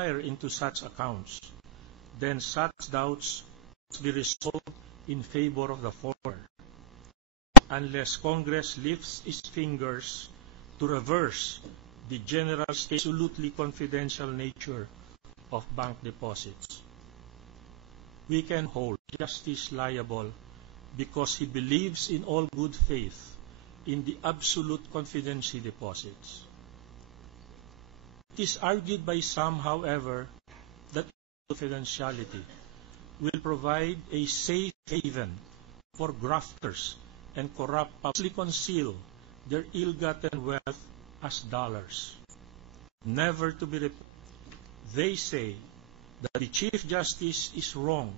inquire into such accounts, then such doubts must be resolved in favor of the former, unless Congress lifts its fingers to reverse the general absolutely confidential nature of bank deposits. We can hold Justice liable because he believes in all good faith in the absolute confidentiality deposits. It is argued by some, however, that confidentiality will provide a safe haven for grafters and corrupt publicly conceal their ill-gotten wealth as dollars, never to be repaid. They say that the Chief Justice is wrong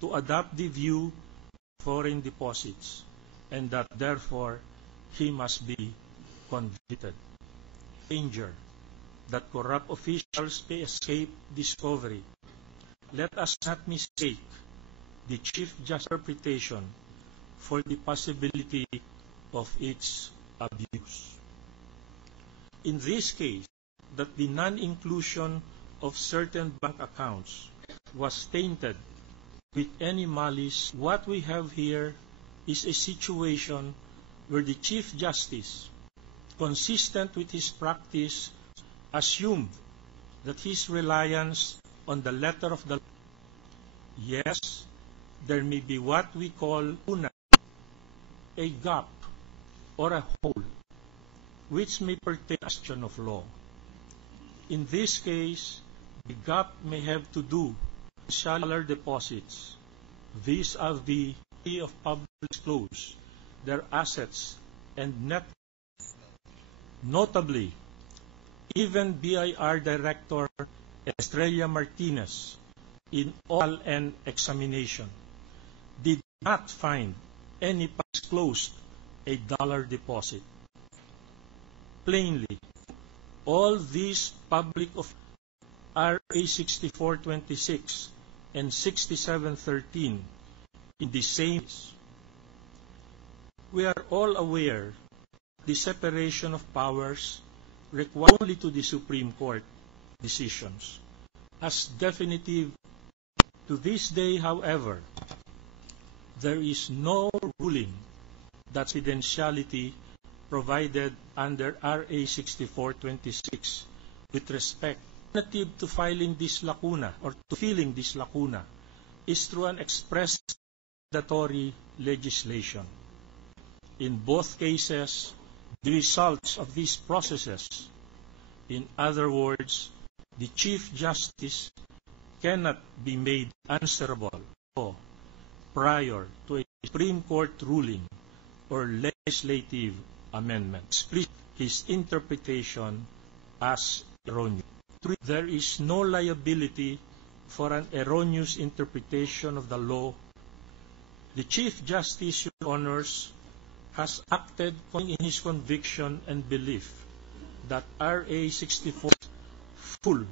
to adopt the view of foreign deposits, and that therefore he must be convicted. Danger that corrupt officials may escape discovery. Let us not mistake the Chief Justice's interpretation for the possibility of its abuse. In this case, that the non-inclusion of certain bank accounts was tainted with any malice, what we have here is a situation where the Chief Justice, consistent with his practice, assumed that his reliance on the letter of the law. Yes, there may be what we call a gap or a hole, which may pertain to a question of law. In this case, the gap may have to do with shallow deposits vis-a-vis of public disclose their assets and net. Notably, even BIR Director Estrella Martinez, in oral and examination, did not find any disclosed a dollar deposit. Plainly, all these public of RA 6426 and 6713 in the same case. We are all aware the separation of powers requires only to the Supreme Court decisions as definitive. To this day, however, there is no ruling that confidentiality provided under RA 6426 with respect to filing this lacuna or to filling this lacuna is through an express mandatory legislation. In both cases, the results of these processes, in other words, the Chief Justice cannot be made answerable prior to a Supreme Court ruling or legislative amendment. Explicit his interpretation as erroneous. There is no liability for an erroneous interpretation of the law. The Chief Justice, Your Honors, has acted in his conviction and belief that RA 64 full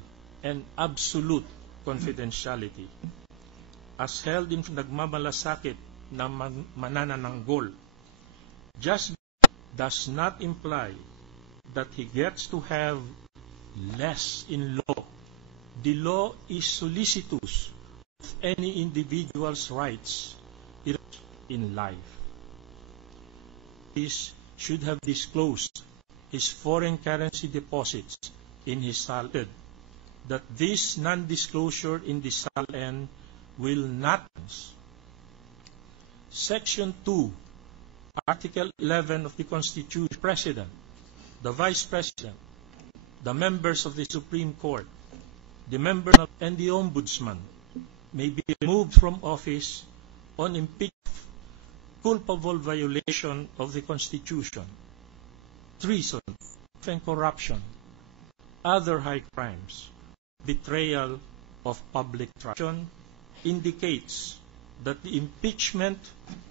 and absolute confidentiality, as held in nagmamalasakit na mananananggol, just does not imply that he gets to have less in law. The law is solicitous of any individual's rights in life. He should have disclosed his foreign currency deposits in his salary, that this non-disclosure in the SALN will not. Section 2, Article 11 of the Constitution, the President, the Vice President, the members of the Supreme Court, the members and the Ombudsman may be removed from office on impeachment, culpable violation of the Constitution, treason and corruption, other high crimes, betrayal of public trust. Indicates that the impeachment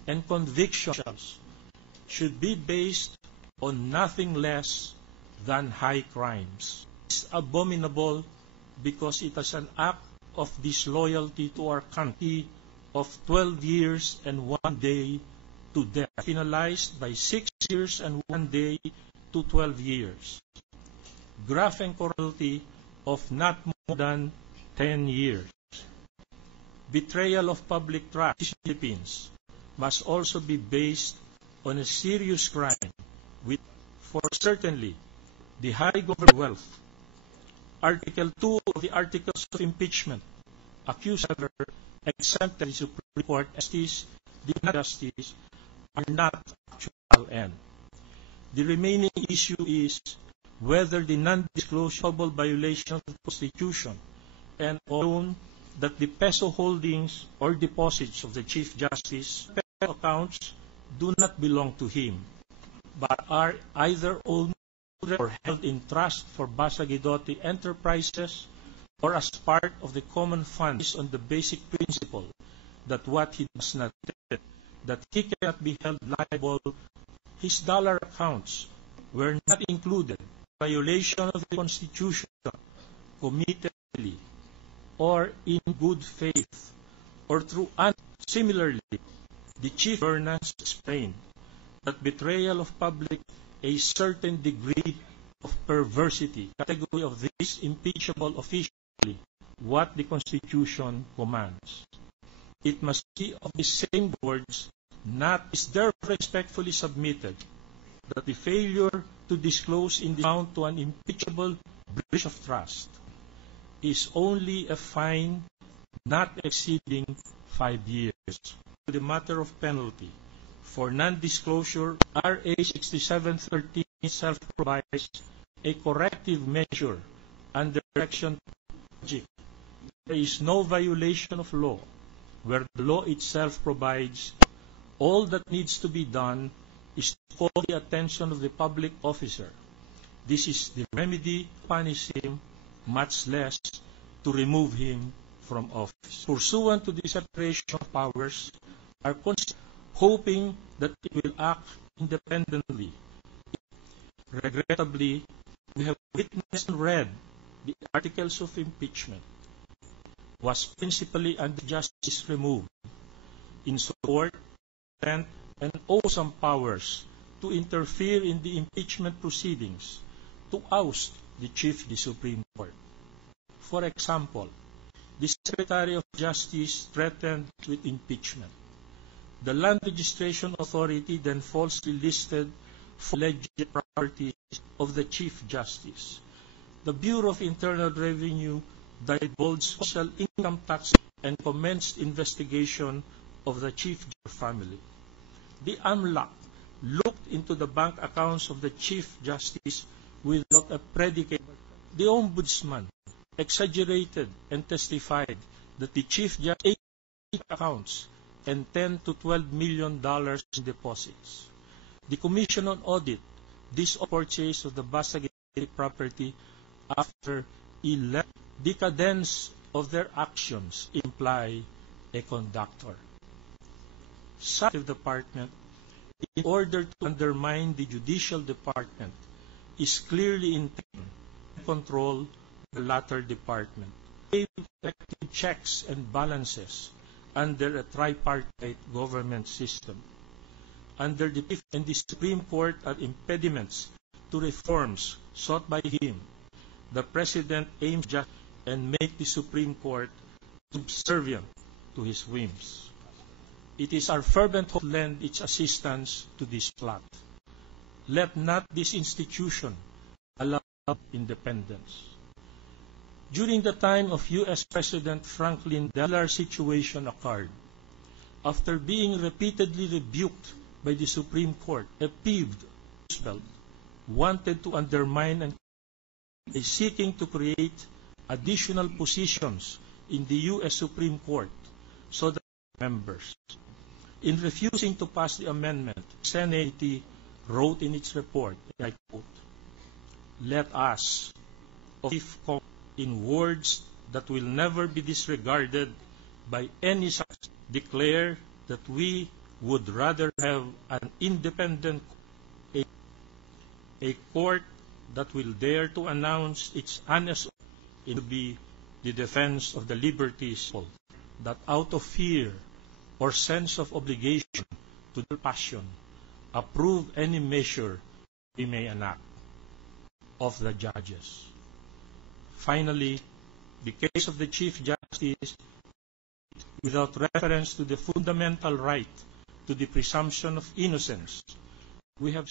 and convictions should be based on nothing less than high crimes. It's abominable because it is an act of disloyalty to our country of 12 years and 1 day to death, penalized by 6 years and 1 day to 12 years. Graft and cruelty of not more than 10 years. Betrayal of public trust in the Philippines must also be based on a serious crime, with, for certainly, the high government wealth. Article 2 of the Articles of Impeachment accuse ever exempted the Supreme Court justice, are not actual end. The remaining issue is whether the non-disclosable violation of the Constitution and alone that the peso holdings or deposits of the Chief Justice peso accounts do not belong to him, but are either owned or held in trust for Basa Guidotti enterprises or as part of the common fund, based on the basic principle that what he does not get, that he cannot be held liable. His dollar accounts were not included. Violation of the Constitution committedly or in good faith or through similarly, the Chief Governance explained that betrayal of public a certain degree of perversity, category of this impeachable officially, what the Constitution commands. It must be of the same words, not is therefore respectfully submitted that the failure to disclose in the amount to an impeachable breach of trust is only a fine not exceeding 5 years. The matter of penalty for non-disclosure, RA 6713 itself provides a corrective measure under Section 2. There is no violation of law where the law itself provides all that needs to be done is to call the attention of the public officer. This is the remedy to punish him, much less to remove him from office. Pursuant to the separation of powers, are hoping that it will act independently. Regrettably, we have witnessed and read the articles of impeachment was principally under justice removed in support and awesome powers to interfere in the impeachment proceedings to oust the Chief of the Supreme Court. For example, the Secretary of Justice threatened with impeachment. The Land Registration Authority then falsely listed for alleged properties of the Chief Justice. The Bureau of Internal Revenue divulged social income tax and commenced investigation of the Chief Justice family. The AMLAC looked into the bank accounts of the Chief Justice without a predicate. The Ombudsman exaggerated and testified that the Chief Justice ate accounts and $10 to $12 million in deposits. The Commission on Audit purchase of the Basa Guidotti property after 11 decadence of their actions imply a conductor. Such department, in order to undermine the judicial department, is clearly intended to control the latter department. Effective checks and balances under a tripartite government system. Under the Chief and the Supreme Court are impediments to reforms sought by him. The President aims just and make the Supreme Court subservient to his whims. It is our fervent hope to lend its assistance to this plot. Let not this institution allow independence. During the time of U.S. President Franklin, the similar situation occurred. After being repeatedly rebuked by the Supreme Court, a peeved Roosevelt wanted to undermine and is seeking to create additional positions in the U.S. Supreme Court so that members. In refusing to pass the amendment, Senate wrote in its report, and I quote, "Let us, in words that will never be disregarded by any such, declare that we would rather have an independent a court that will dare to announce its honest to be the defense of the liberties, that out of fear or sense of obligation to their passion, approve any measure we may enact of the judges." Finally, the case of the Chief Justice, without reference to the fundamental right to the presumption of innocence, we have